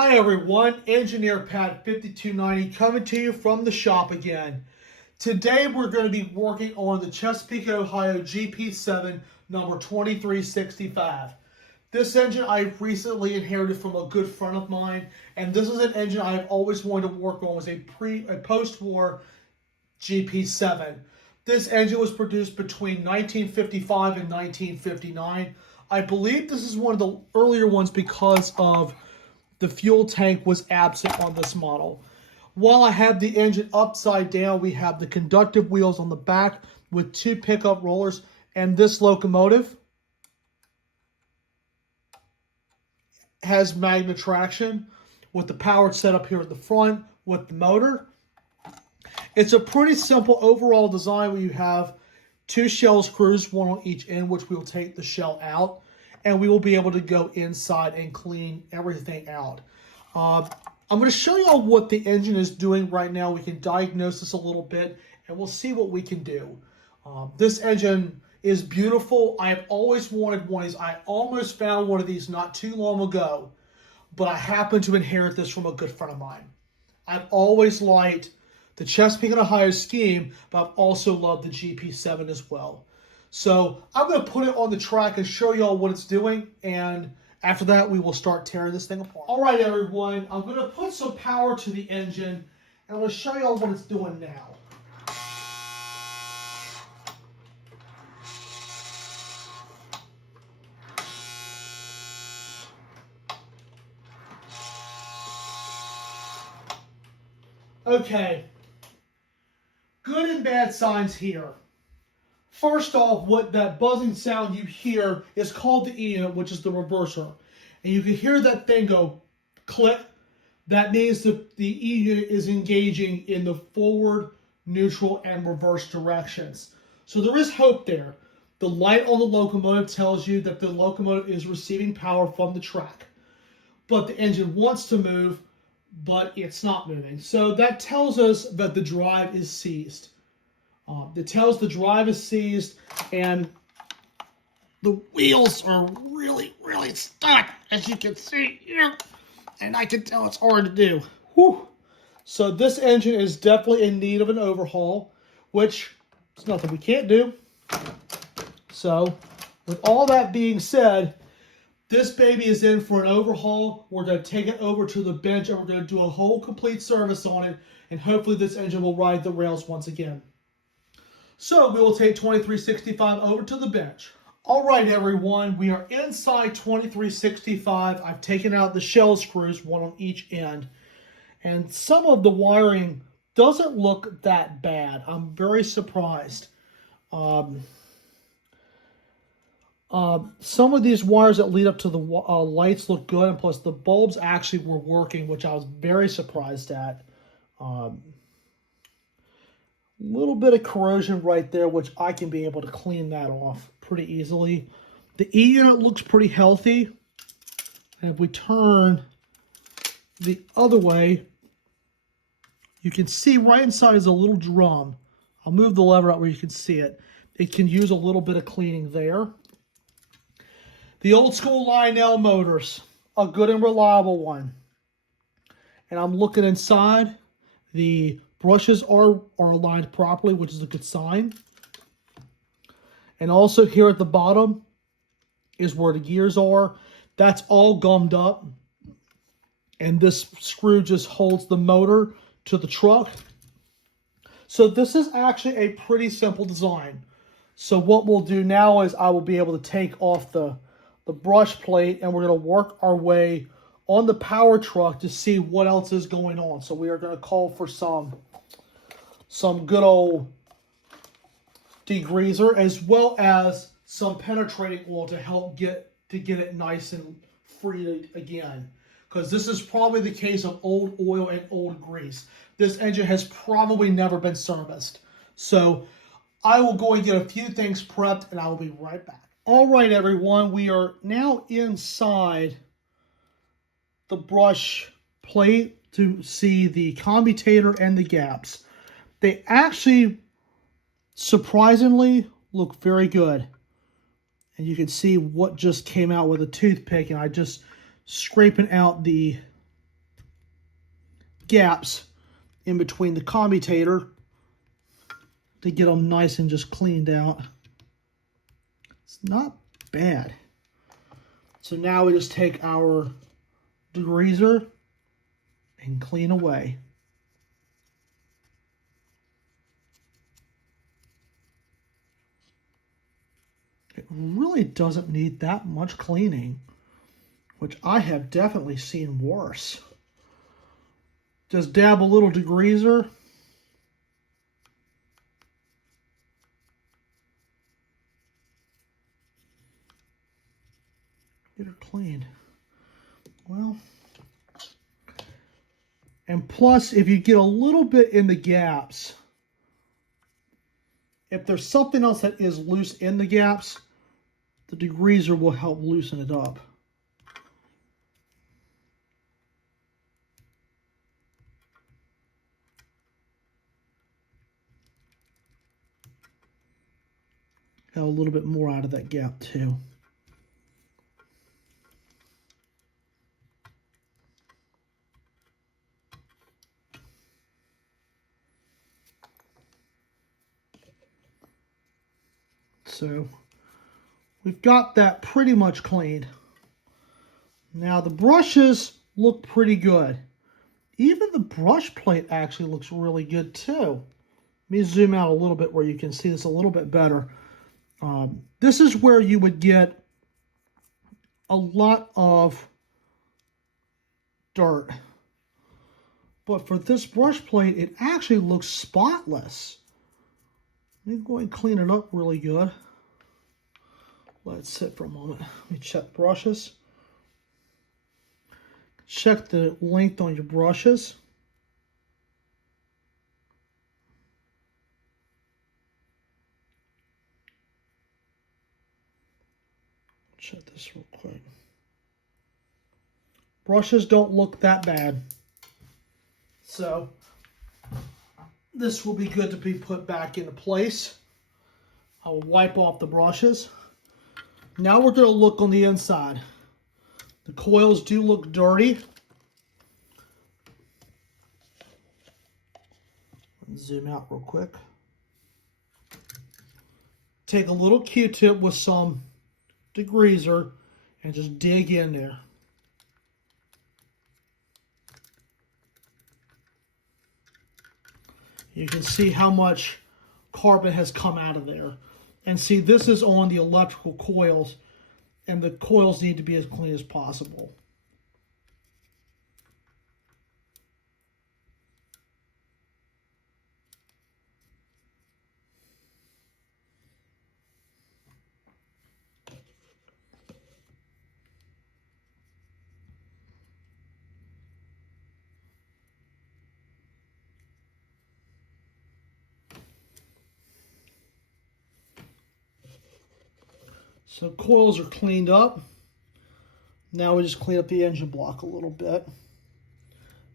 Hi everyone, Engineer Pat 5290 coming to you from the shop again. Today we're going to be working on the Chesapeake, Ohio GP7 number 2365. This engine I've recently inherited from a good friend of mine, and this is an engine I've always wanted to work on. It was a post-war GP7. This engine was produced between 1955 and 1959. I believe this is one of the earlier ones because of the fuel tank was absent on this model. While I have the engine upside down, we have the conductive wheels on the back with two pickup rollers, and this locomotive has magnet traction with the powered setup here at the front with the motor. It's a pretty simple overall design where you have two shell screws, one on each end, which we'll take the shell out, and we will be able to go inside and clean everything out. I'm going to show you all what the engine is doing right now. We can diagnose this a little bit, and we'll see what we can do. This engine is beautiful. I have always wanted one of these. I almost found one of these not too long ago, but I happened to inherit this from a good friend of mine. I've always liked the Chesapeake and Ohio scheme, but I've also loved the GP7 as well. So I'm going to put it on the track and show you all what it's doing, and after that we will start tearing this thing apart. All right, everyone, I'm going to put some power to the engine, and I'm going to show you all what it's doing now. Okay, good and bad signs here. First off, what that buzzing sound you hear is called the E unit, which is the reverser. And you can hear that thing go click. That means that the E unit is engaging in the forward, neutral, and reverse directions. So there is hope there. The light on the locomotive tells you that the locomotive is receiving power from the track. But the engine wants to move, but it's not moving. So that tells us that the drive is seized. It tells the drive is seized, and the wheels are really stuck, as you can see here. And I can tell it's hard to do. Whew. So this engine is definitely in need of an overhaul, which is nothing we can't do. So with all that being said, this baby is in for an overhaul. We're going to take it over to the bench, and we're going to do a whole complete service on it, and hopefully this engine will ride the rails once again. So we will take 2365 over to the bench. All right, everyone, we are inside 2365. I've taken out the shell screws, one on each end. And some of the wiring doesn't look that bad. I'm very surprised. Some of these wires that lead up to the lights look good, and plus the bulbs actually were working, which I was very surprised at. Little bit of corrosion right there, which I can be able to clean that off pretty easily. The E unit looks pretty healthy. And if we turn the other way, you can see right inside is a little drum. I'll move the lever out where you can see it. It can use a little bit of cleaning there. The old school Lionel motors, a good and reliable one. And I'm looking inside. The brushes are aligned properly, which is a good sign. And also here at the bottom is where the gears are. That's all gummed up. And this screw just holds the motor to the truck. So this is actually a pretty simple design. So what we'll do now is I will be able to take off the brush plate, and we're going to work our way on the power truck to see what else is going on. So we are going to call for some good old degreaser, as well as some penetrating oil to help get it nice and free again. Because this is probably the case of old oil and old grease. This engine has probably never been serviced. So I will go and get a few things prepped, and I will be right back. All right, everyone, we are now inside the brush plate to see the commutator and the gaps. They actually, surprisingly, look very good. And you can see what just came out with a toothpick, and I just scraping out the gaps in between the commutator to get them nice and just cleaned out. It's not bad. So now we just take our degreaser and clean away. It really doesn't need that much cleaning, which I have definitely seen worse. Just dab a little degreaser. Get her clean. Well, and plus, if you get a little bit in the gaps, if there's something else that is loose in the gaps, the degreaser will help loosen it up. Got a little bit more out of that gap too. So we've got that pretty much cleaned. Now the brushes look pretty good. Even the brush plate actually looks really good too. Let me zoom out a little bit where you can see this a little bit better. This is where you would get a lot of dirt. But for this brush plate, it actually looks spotless. Let me go and clean it up really good. Let it sit for a moment. Let me check brushes. Check the length on your brushes. Check this real quick. Brushes don't look that bad. So this will be good to be put back into place. I will wipe off the brushes. Now we're going to look on the inside. The coils do look dirty. Zoom out real quick. Take a little Q-tip with some degreaser and just dig in there. You can see how much carbon has come out of there. And see, this is on the electrical coils, and the coils need to be as clean as possible. So coils are cleaned up. Now we just clean up the engine block a little bit.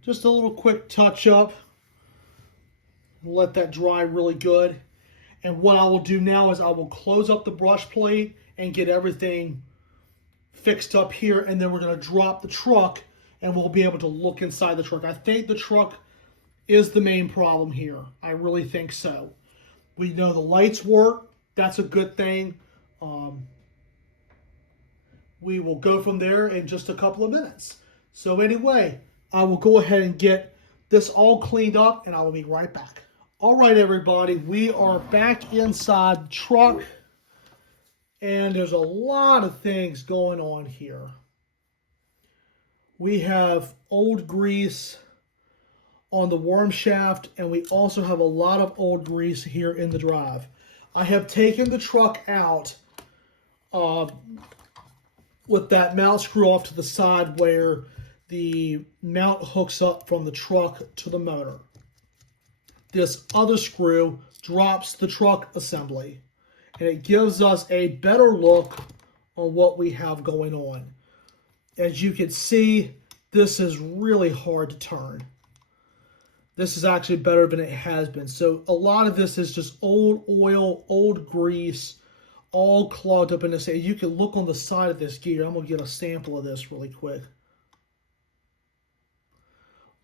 Just a little quick touch up. Let that dry really good. And what I will do now is I will close up the brush plate and get everything fixed up here. And then we're going to drop the truck and we'll be able to look inside the truck. I think the truck is the main problem here. I really think so. We know the lights work. That's a good thing. We will go from there in just a couple of minutes. So anyway, I will go ahead and get this all cleaned up and I will be right back. All right, everybody, we are back inside the truck and there's a lot of things going on here. We have old grease on the worm shaft and we also have a lot of old grease here in the drive. I have taken the truck out with that mount screw off to the side where the mount hooks up from the truck to the motor. This other screw drops the truck assembly and it gives us a better look on what we have going on. As you can see, this is really hard to turn. This is actually better than it has been. So a lot of this is just old oil, old grease, all clogged up in this. You can look on the side of this gear. I'm going to get a sample of this really quick.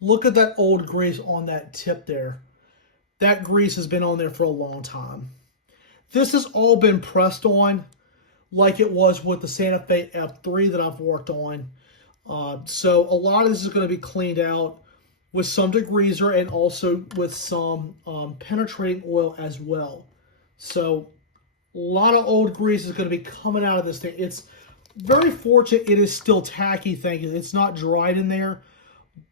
Look at that old grease on that tip there. That grease has been on there for a long time. This has all been pressed on like it was with the Santa Fe F3 that I've worked on. So a lot of this is going to be cleaned out with some degreaser and also with some penetrating oil as well. So a lot of old grease is going to be coming out of this thing. It's very fortunate it is still tacky, thank you. It's not dried in there,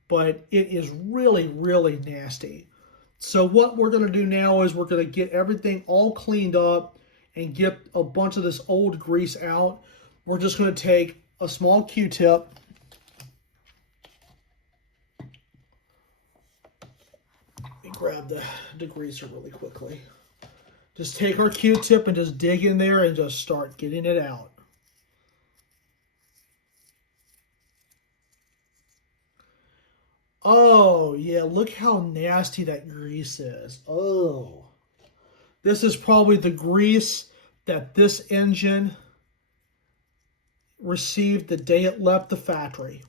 but it is really, really nasty. So what we're going to do now is we're going to get everything all cleaned up and get a bunch of this old grease out. We're just going to take a small Q-tip. Let me grab the degreaser really quickly. Just take our Q-tip and just dig in there and just start getting it out. Oh, yeah, look how nasty that grease is. Oh. This is probably the grease that this engine received the day it left the factory.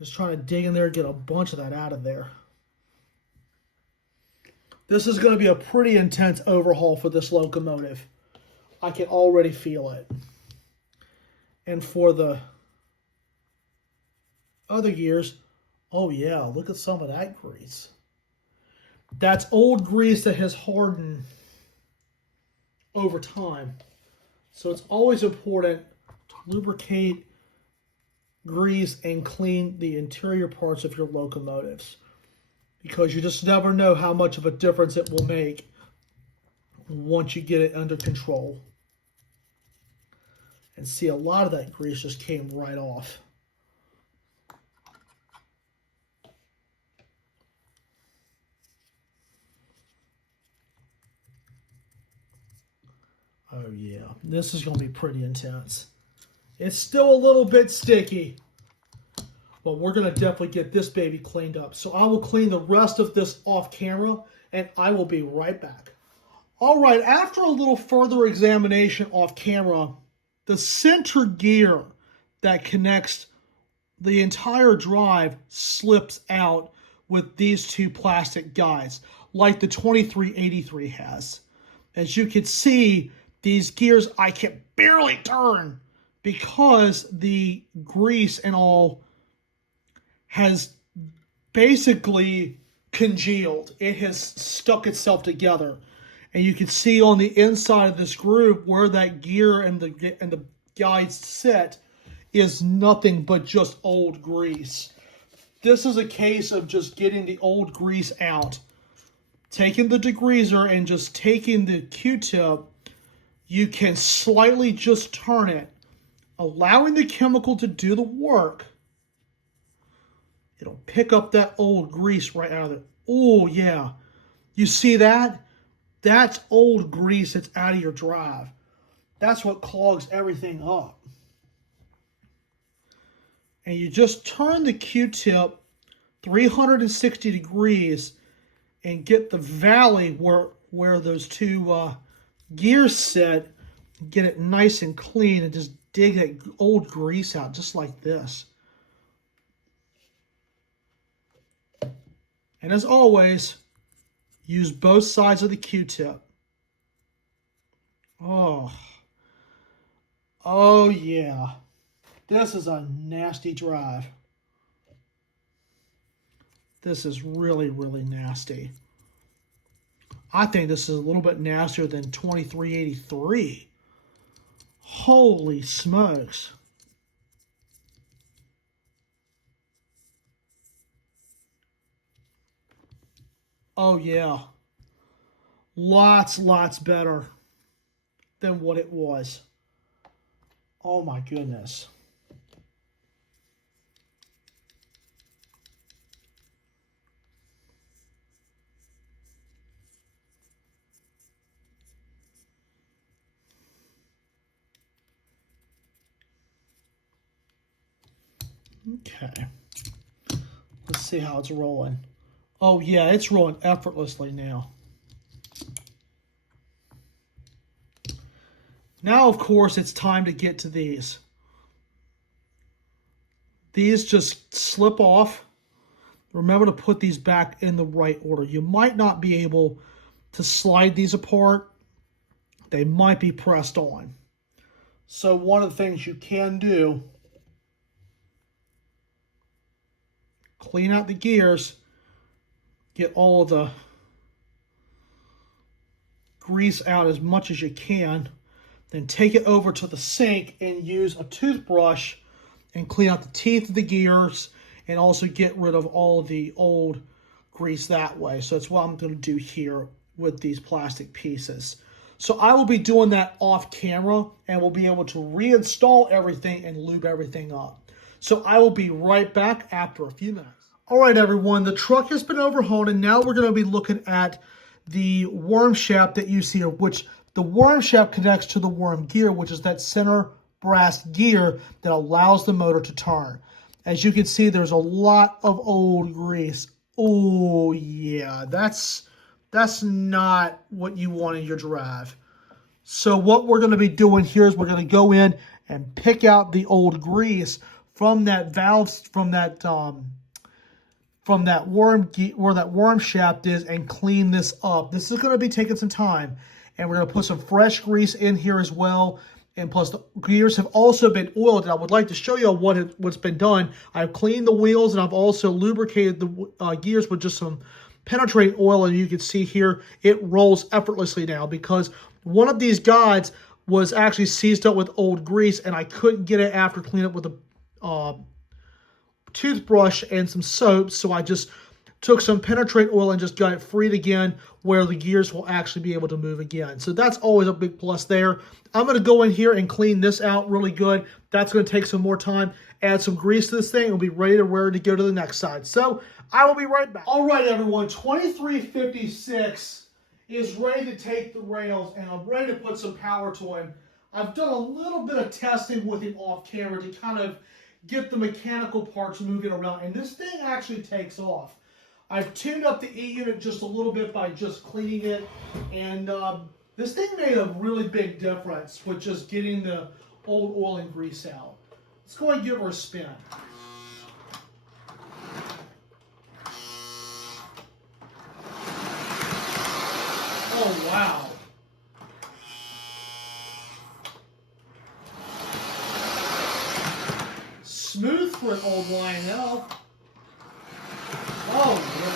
Just trying to dig in there and get a bunch of that out of there. This is going to be a pretty intense overhaul for this locomotive. I can already feel it. And for the other gears, oh yeah, look at some of that grease. That's old grease that has hardened over time. So it's always important to lubricate, grease, and clean the interior parts of your locomotives, because you just never know how much of a difference it will make once you get it under control. And see, a lot of that grease just came right off. Oh yeah, this is going to be pretty intense. It's still a little bit sticky, but we're going to definitely get this baby cleaned up. So I will clean the rest of this off camera, and I will be right back. All right, after a little further examination off camera, the center gear that connects the entire drive slips out with these two plastic guides, like the 2383 has. As you can see, these gears I can barely turn because the grease and all has basically congealed. It has stuck itself together. And you can see on the inside of this groove where that gear and the guides sit is nothing but just old grease. This is a case of just getting the old grease out. Taking the degreaser and just taking the Q-tip, you can slightly just turn it, allowing the chemical to do the work. It'll pick up that old grease right out of it. Oh, yeah. You see that? That's old grease that's out of your drive. That's what clogs everything up. And you just turn the Q-tip 360 degrees and get the valley where those two gears sit, get it nice and clean, and just dig that old grease out just like this. And as always, use both sides of the Q-tip. Oh yeah. This is a nasty drive. This is really, really nasty. I think this is a little bit nastier than 2383. Holy smokes. Oh yeah. Lots better than what it was. Oh my goodness. Okay. Let's see how it's rolling. Oh yeah, it's rolling effortlessly now. Now, of course, it's time to get to these. These just slip off. remember to put these back in the right order. You might not be able to slide these apart. They might be pressed on. So one of the things you can do, clean out the gears, get all of the grease out as much as you can, then take it over to the sink and use a toothbrush and clean out the teeth of the gears and also get rid of all the old grease that way. So that's what I'm going to do here with these plastic pieces. So I will be doing that off camera and we'll be able to reinstall everything and lube everything up. So I will be right back after a few minutes. All right, everyone, the truck has been overhauled and now we're going to be looking at the worm shaft that you see here, which the worm shaft connects to the worm gear, which is that center brass gear that allows the motor to turn. As you can see, there's a lot of old grease. Oh yeah, that's not what you want in your drive. So what we're going to be doing here is we're going to go in and pick out the old grease from that valve, from that worm where that worm shaft is, and clean this up. This is going to be taking some time, and we're going to put some fresh grease in here as well. And plus, the gears have also been oiled, and I would like to show you what's been done. I've cleaned the wheels, and I've also lubricated the gears with just some penetrating oil, and you can see here it rolls effortlessly now because one of these guides was actually seized up with old grease, and I couldn't get it after cleaning it with a toothbrush and some soap, so I just took some penetrating oil and just got it freed again where the gears will actually be able to move again. So that's always a big plus there. I'm going to go in here and clean this out really good. That's going to take some more time. Add some grease to this thing. It'll be ready to go to the next side. So I will be right back. All right, everyone. 2356 is ready to take the rails, and I'm ready to put some power to him. I've done a little bit of testing with him off camera to kind of get the mechanical parts moving around, and this thing actually takes off. I've tuned up the E-unit just a little bit by just cleaning it, and this thing made a really big difference with just getting the old oil and grease out. Let's go ahead and give her a spin. Oh, wow. Smooth for an old Lionel. Oh, yeah.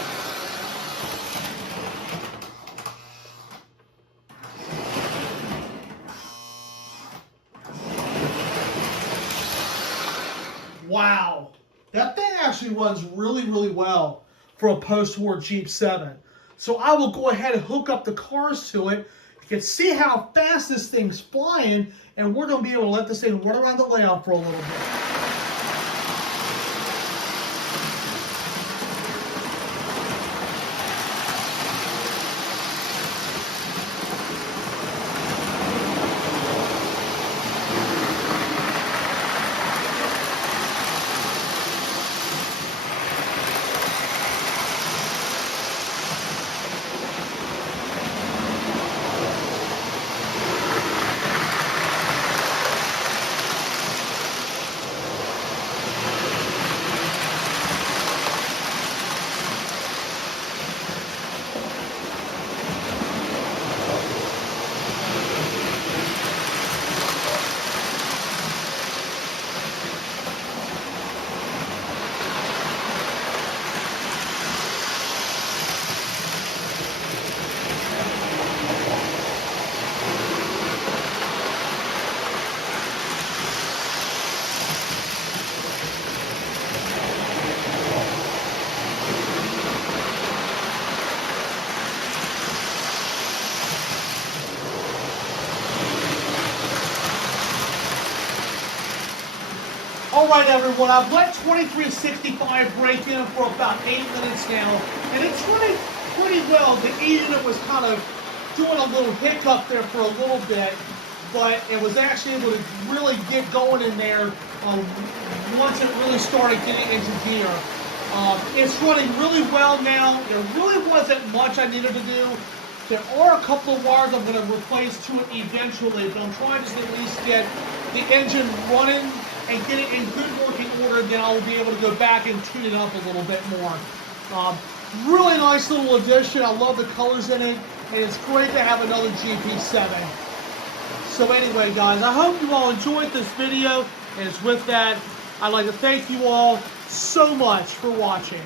Wow. That thing actually runs really, really well for a post-war Jeep 7. So I will go ahead and hook up the cars to it. You can see how fast this thing's flying, and we're going to be able to let this thing run around the layout for a little bit. All right, everyone, I've let 2365 break in for about 8 minutes now, and it's running pretty well. The E-unit was kind of doing a little hiccup there for a little bit, but it was actually able to really get going in there once it really started getting into gear. It's running really well now. There really wasn't much I needed to do. There are a couple of wires I'm going to replace to it eventually, but I'm trying to at least get the engine running and get it in good working order, then I'll be able to go back and tune it up a little bit more. Really nice little addition. I love the colors in it, and it's great to have another GP7. So anyway, guys, I hope you all enjoyed this video, and with that, I'd like to thank you all so much for watching.